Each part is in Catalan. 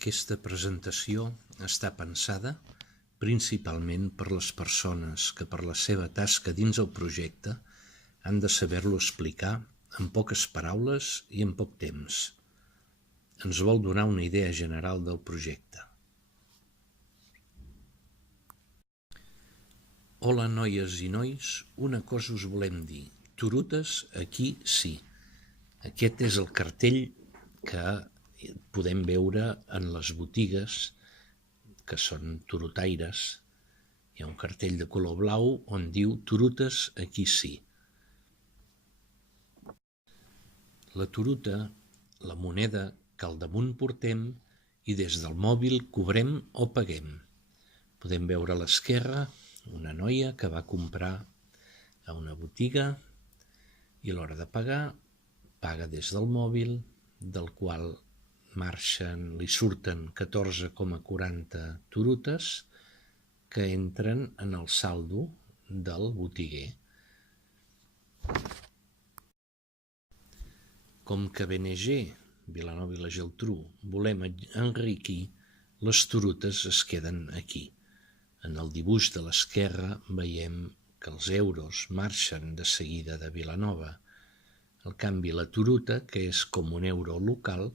Aquesta presentació està pensada principalment per les persones que per la seva tasca dins el projecte han de saber-lo explicar en poques paraules i en poc temps. Ens vol donar una idea general del projecte. Hola noies i nois, una cosa us volem dir. Turutes, aquí sí. Aquest és el cartell que podem veure en les botigues que són turotaires. Hi ha un cartell de color blau on diu Turutes, aquí sí. La turuta, la moneda que al damunt portem i des del mòbil cobrem o paguem. Podem veure a l'esquerra una noia que va comprar a una botiga i a l'hora de pagar, paga des del mòbil, del qual li surten 14,40 turutes que entren en el saldo del botiguer. Com que BNG, Vilanova i la Geltrú, volem enriquir, les turutes es queden aquí. En el dibuix de l'esquerra veiem que els euros marxen de seguida de Vilanova. En canvi, la turuta, que és com un euro local,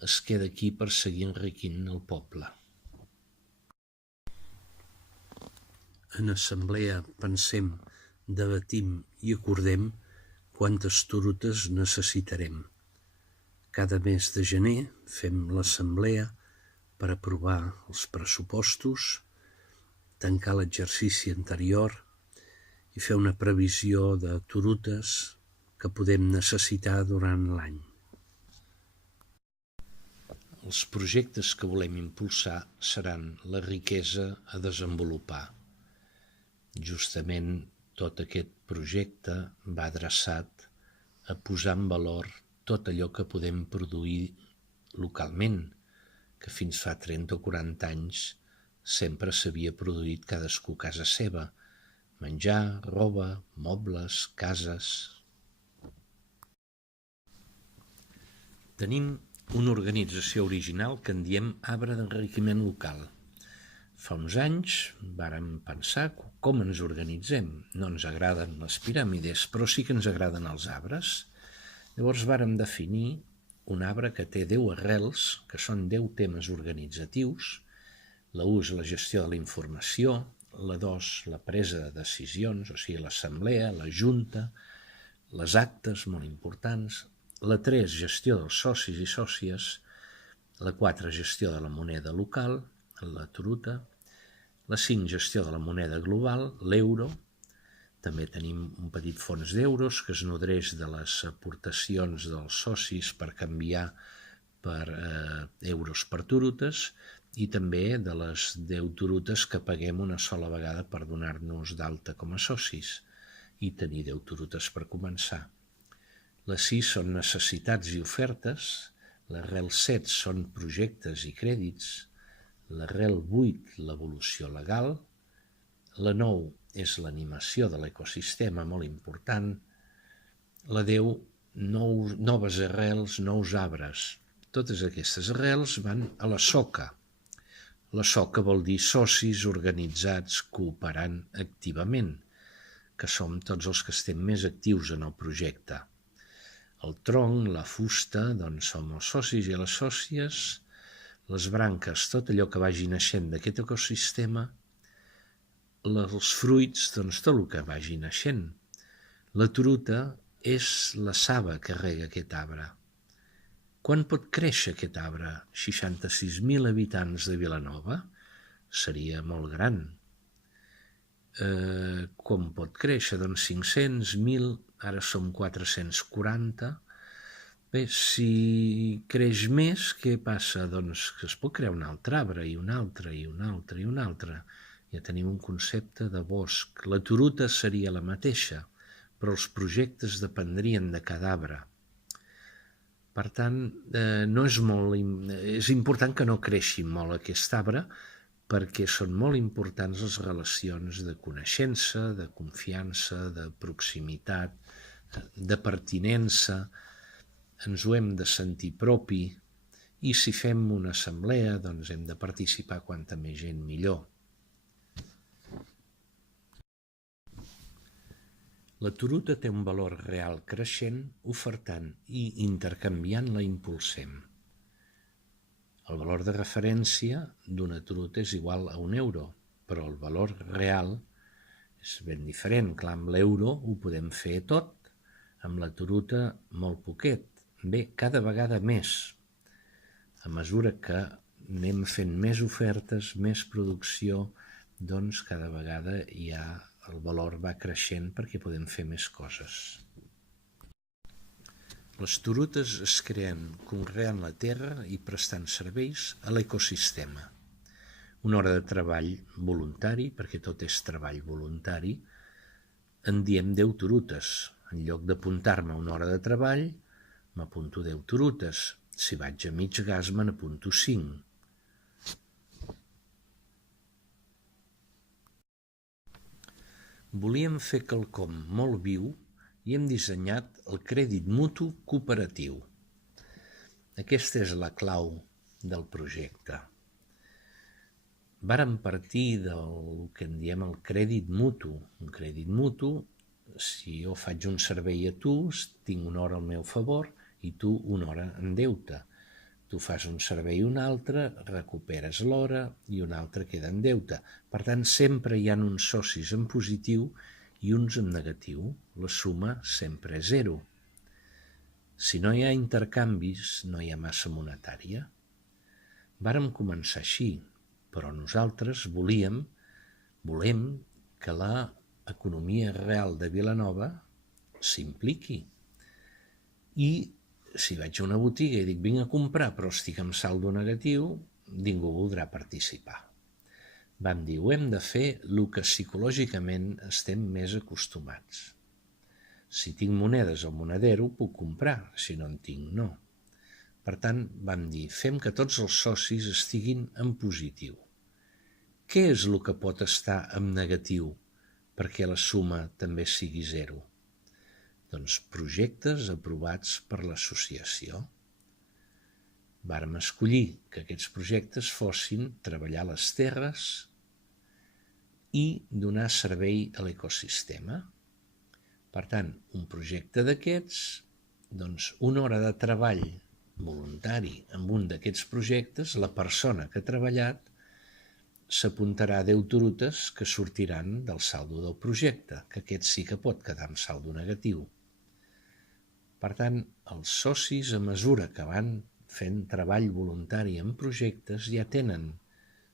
es queda aquí per seguir enriquint el poble. En assemblea pensem, debatim i acordem quantes turutes necessitarem. Cada mes de gener fem l'assemblea per aprovar els pressupostos, tancar l'exercici anterior i fer una previsió de turutes que podem necessitar durant l'any. Els projectes que volem impulsar seran la riquesa a desenvolupar. Justament tot aquest projecte va adreçat a posar en valor tot allò que podem produir localment, que fins fa 30 o 40 anys sempre s'havia produït cadascú a casa seva. Menjar, roba, mobles, cases. Tenim una organització original que en diem Arbre d'Enriquiment Local. Fa uns anys vàrem pensar com ens organitzem. No ens agraden les piràmides, però sí que ens agraden els arbres. Llavors vàrem definir un arbre que té 10 arrels, que són 10 temes organitzatius. La 1 és la gestió de la informació, la 2 la presa de decisions, o sigui l'assemblea, la junta, les actes molt importants, la 3 gestió dels socis i sòcies, la 4 gestió de la moneda local, la turuta, la 5 gestió de la moneda global, l'euro. També tenim un petit fons d'euros que es nodreix de les aportacions dels socis per canviar per euros per turutes i també de les 10 turutes que paguem una sola vegada per donar-nos d'alta com a socis i tenir 10 turutes per començar. Les 6 són necessitats i ofertes, l'arrel 7 són projectes i crèdits, l'arrel 8 l'evolució legal, la 9 és l'animació de l'ecosistema, molt important, la 10 noves arrels, nous arbres. Totes aquestes arrels van a la soca. La soca vol dir socis organitzats cooperant activament, que som tots els que estem més actius en el projecte. El tronc, la fusta, doncs som els socis i les sòcies, les branques, tot allò que vagi naixent d'aquest ecosistema, els fruits, doncs tot el que vagi naixent. La turuta és la saba que rega aquest arbre. Quan pot créixer aquest arbre? 66.000 habitants de Vilanova? Seria molt gran. Com pot créixer? Doncs 500, 1.000, ara som 440. Bé, si creix més, què passa? Doncs que es pot crear un altre arbre, i un altre, i un altre, i un altre. Ja tenim un concepte de bosc. La turuta seria la mateixa, però els projectes dependrien de cada arbre. Per tant, és important que no creixi molt aquest arbre, perquè són molt importants les relacions de coneixença, de confiança, de proximitat, de pertinença. Ens ho hem de sentir propi i si fem una assemblea doncs hem de participar quanta més gent millor. La turuta té un valor real creixent, ofertant i intercanviant la impulsem. El valor de referència d'una turuta és igual a 1 euro, però el valor real és ben diferent. Clar, amb l'euro ho podem fer tot, amb la turuta molt poquet. Bé, cada vegada més. A mesura que anem fent més ofertes, més producció, doncs cada vegada el valor va creixent perquè podem fer més coses. Les turutes es creen conreant la terra i prestant serveis a l'ecosistema. Una hora de treball voluntari, perquè tot és treball voluntari, en diem 10 turutes. En lloc d'apuntar-me una hora de treball, m'apunto 10 turutes. Si vaig a mig gas, me n'apunto 5. Volíem fer quelcom molt viu i hem dissenyat el crèdit mutu cooperatiu. Aquesta és la clau del projecte. Vàrem partir del que en diem el crèdit mutu. Un crèdit mutu, si jo faig un servei a tu, tinc una hora al meu favor i tu una hora en deute. Tu fas un servei a un altre, recuperes l'hora i un altre queda en deute. Per tant, sempre hi ha uns socis en positiu i uns en negatiu. La suma sempre és 0. Si no hi ha intercanvis, no hi ha massa monetària. Vàrem començar així, però nosaltres volem que l'economia real de Vilanova s'impliqui. I si vaig a una botiga i dic vinc a comprar però estic amb saldo negatiu, ningú voldrà participar. Vam dir, ho hem de fer el que psicològicament estem més acostumats. Si tinc monedes al monedero puc comprar, si no en tinc no. Per tant, vam dir, fem que tots els socis estiguin en positiu. Què és el que pot estar en negatiu perquè la suma també sigui 0? Doncs projectes aprovats per l'associació. Vàrem escollir que aquests projectes fossin treballar les terres i donar servei a l'ecosistema. Per tant, un projecte d'aquests, doncs una hora de treball voluntari amb un d'aquests projectes, la persona que ha treballat s'apuntarà a 10 turutes que sortiran del saldo del projecte, que aquest sí que pot quedar amb saldo negatiu. Per tant, els socis, a mesura que van fent treball voluntari en projectes, ja tenen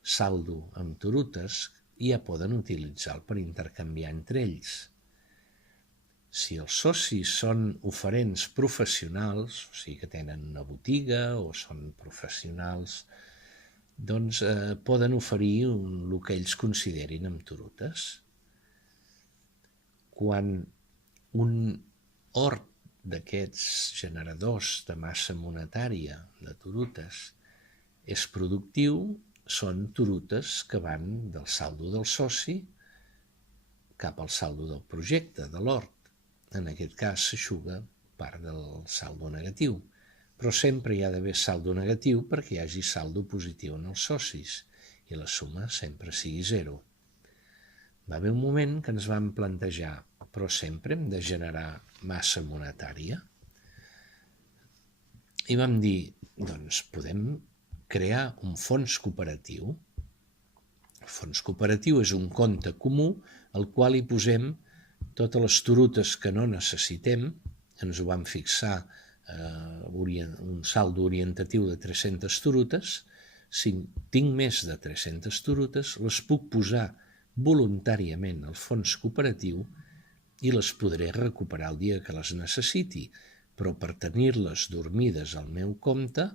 saldo amb turutes i ja poden utilitzar-lo per intercanviar entre ells. Si els socis són oferents professionals, o sigui que tenen una botiga o són professionals, doncs poden oferir el que ells considerin amb turutes. Quan un hort d'aquests generadors de massa monetària, de turutes, és productiu, són turutes que van del saldo del soci cap al saldo del projecte, de l'hort. En aquest cas s'eixuga part del saldo negatiu, però sempre hi ha d'haver saldo negatiu perquè hi hagi saldo positiu en els socis i la suma sempre sigui 0. Va haver un moment que ens vam plantejar, però sempre hem de generar massa monetària? I vam dir, doncs podem crear un fons cooperatiu. El fons cooperatiu és un compte comú al qual hi posem totes les turutes que no necessitem. Ens ho vam fixar un saldo orientatiu de 300 turutes. Si tinc més de 300 turutes, les puc posar voluntàriament al fons cooperatiu i les podré recuperar el dia que les necessiti, però per tenir-les dormides al meu compte,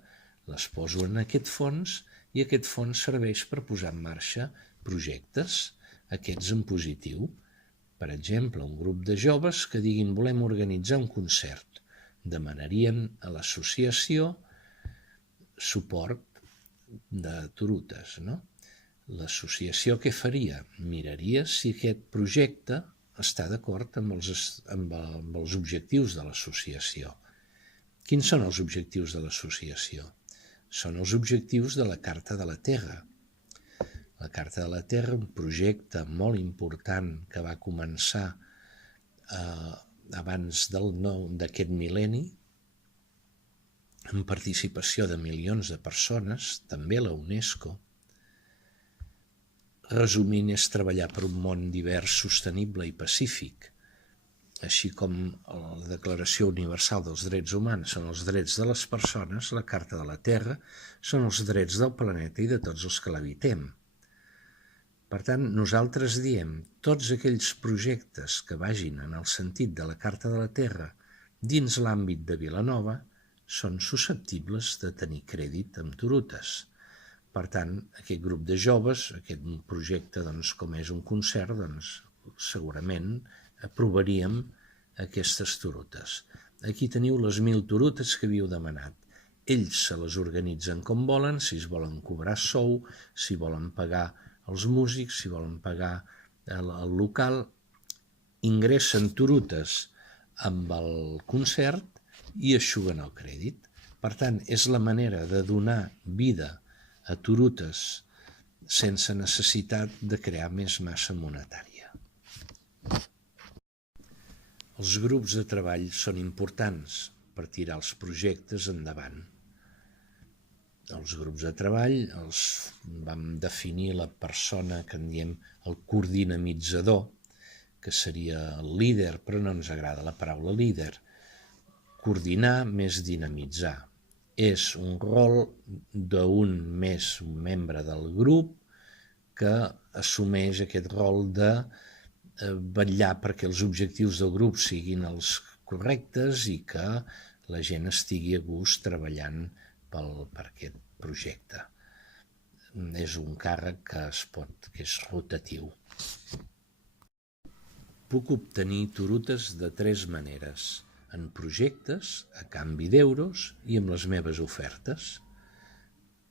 les poso en aquest fons i aquest fons serveix per posar en marxa projectes, aquests en positiu. Per exemple, un grup de joves que diguin volem organitzar un concert, demanarien a l'associació suport de turutes, no? L'associació què faria? Miraria si aquest projecte està d'acord amb els objectius de l'associació. Quins són els objectius de l'associació? són els objectius de la Carta de la Terra. La Carta de la Terra, un projecte molt important que va començar abans d'aquest mil·lenni, amb participació de milions de persones, també la UNESCO. Resumint, és treballar per un món divers, sostenible i pacífic, així com la Declaració Universal dels Drets Humans són els drets de les persones, la Carta de la Terra són els drets del planeta i de tots els que l'habitem. Per tant, nosaltres diem tots aquells projectes que vagin en el sentit de la Carta de la Terra dins l'àmbit de Vilanova són susceptibles de tenir crèdit amb Turutes. Per tant, aquest grup de joves, aquest projecte, com és un concert, segurament aprovaríem aquestes Turutes. Aquí teniu les 1.000 Turutes que havíeu demanat. Ells se les organitzen com volen, si es volen cobrar sou, si volen pagar els músics, si volen pagar el local, ingressen Turutes amb el concert i eixuguen el crèdit. Per tant, és la manera de donar vida a Turutes sense necessitat de crear més massa monetària. Els grups de treball són importants per tirar els projectes endavant. Els grups de treball els vam definir la persona que en diem el coordinamitzador, que seria el líder, però no ens agrada la paraula líder. Coordinar més dinamitzar. És un rol d'un membre del grup que assumeix aquest rol de vetllar perquè els objectius del grup siguin els correctes i que la gent estigui a gust treballant per aquest projecte. És un càrrec que és rotatiu. Puc obtenir Turutes de 3 maneres: en projectes, a canvi d'euros i amb les meves ofertes.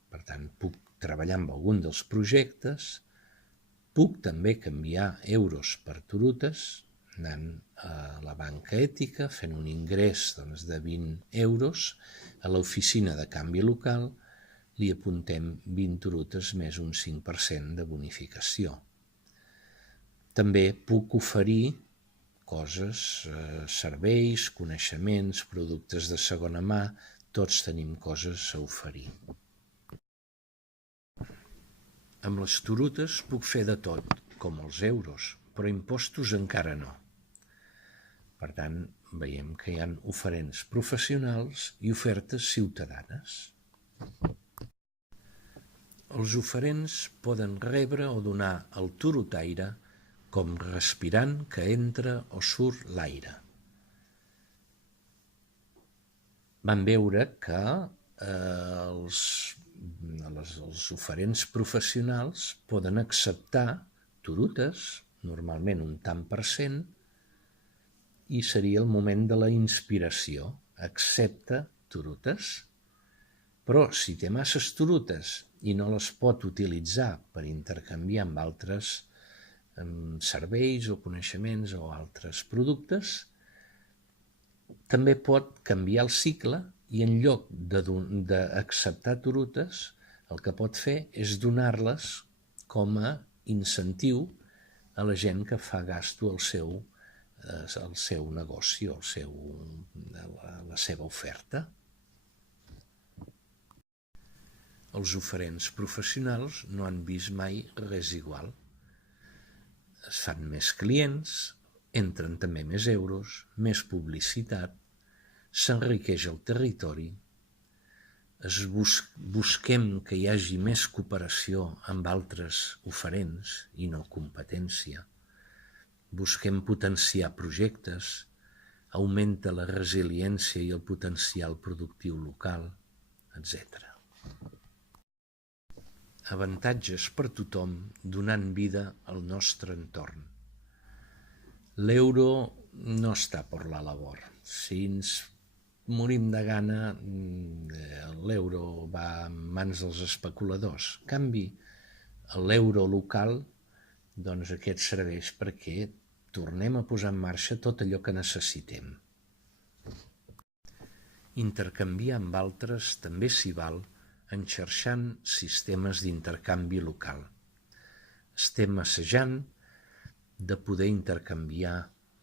Per tant, puc treballar amb algun dels projectes, puc també canviar euros per Turutes, anant a la banca ètica, fent un ingrés de 20 euros, a l'oficina de canvi local li apuntem 20 Turutes més un 5% de bonificació. També puc oferir coses, serveis, coneixements, productes de segona mà, tots tenim coses a oferir. Amb les Turutes puc fer de tot, com els euros, però impostos encara no. Per tant, veiem que hi ha oferents professionals i ofertes ciutadanes. Els oferents poden rebre o donar al turutaire com respirant que entra o surt l'aire. Vam veure que els oferents professionals poden acceptar Turutes, normalment un tant per cent, i seria el moment de la inspiració. Accepta Turutes. Però si té masses Turutes i no les pot utilitzar per intercanviar amb altres serveis o coneixements o altres productes, també pot canviar el cicle i en lloc d'acceptar Turutes, el que pot fer és donar-les com a incentiu a la gent que fa gasto al seu negoci, la seva oferta. Els oferents professionals no han vist mai res igual. Es fan més clients, entren també més euros, més publicitat, s'enriqueix el territori, busquem que hi hagi més cooperació amb altres oferents i no competència, busquem potenciar projectes, augmenta la resiliència i el potencial productiu local, etc. Avantatges per tothom donant vida al nostre entorn. L'euro no està per la labor. Si ens morim de gana, l'euro va en mans dels especuladors. En canvi, l'euro local, aquest serveix perquè tornem a posar en marxa tot allò que necessitem. Intercanviar amb altres també s'hi val enxarxant sistemes d'intercanvi local. Estem assajant de poder intercanviar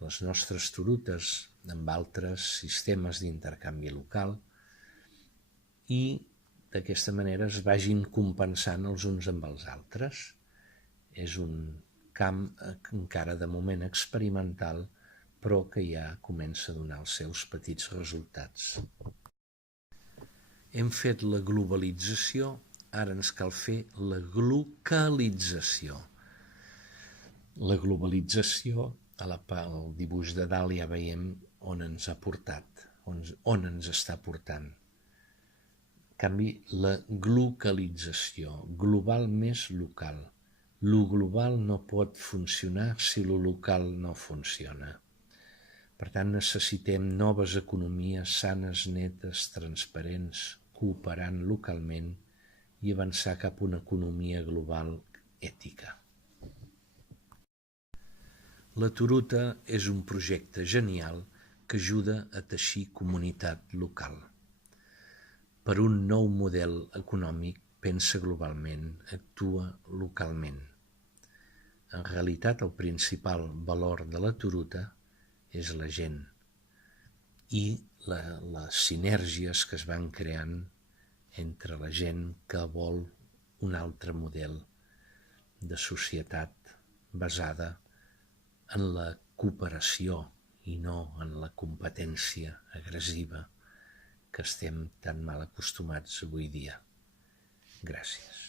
les nostres turutes amb altres sistemes d'intercanvi local i d'aquesta manera es vagin compensant els uns amb els altres. És un camp encara de moment experimental, però que ja comença a donar els seus petits resultats. Hem fet la globalització, ara ens cal fer la glocalització. La globalització, al dibuix de dalt ja veiem on ens ha portat, on ens està portant. En canvi, la glocalització, global més local. Lo global no pot funcionar si lo local no funciona. Per tant, necessitem noves economies sanes, netes, transparents, cooperant localment i avançar cap a una economia global ètica. La Turuta és un projecte genial que ajuda a teixir comunitat local. Per un nou model econòmic, pensa globalment, actua localment. En realitat, el principal valor de la Turuta és la gent i les sinergies que es van creant entre la gent que vol un altre model de societat basada en la cooperació i no en la competència agressiva que estem tan mal acostumats avui dia. Gràcies.